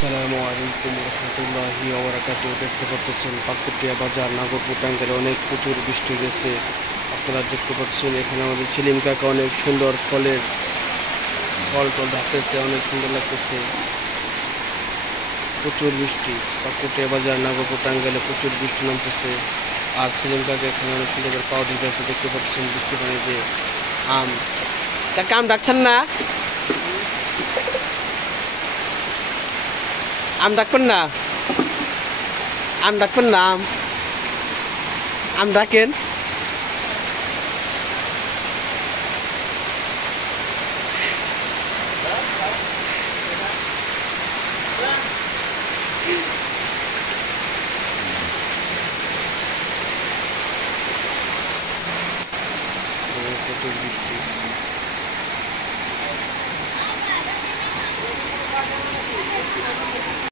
আসসালামু আলাইকুম রহমতুল্লাহি ওয়া বারাকাতুহু। দেখতে পাচ্ছেন পাকুটিয়া বাজার নাগরপুর টাঙ্গাইলে অনেক প্রচুর বৃষ্টি হয়েছে। আপনারা দেখতে পাচ্ছেন এখানে আমাদের সেলিম কাকা অনেক সুন্দর ফল টল ঢাকতেছে, অনেক সুন্দর লাগতেছে। প্রচুর বৃষ্টি পাকুটিয়া বাজার নাগরপুর টাঙ্গাইলে প্রচুর বৃষ্টি নামতেছে। আর সেলিম কাকা এখানে অনেক সুন্দর করে পাওয়া দিতেছে। দেখতে পাচ্ছেন বৃষ্টি পানিতে আম কাকা আম ডাকছেন না, আম ডাকবেন না, আম ডাকবেন না, আম ডাকেন।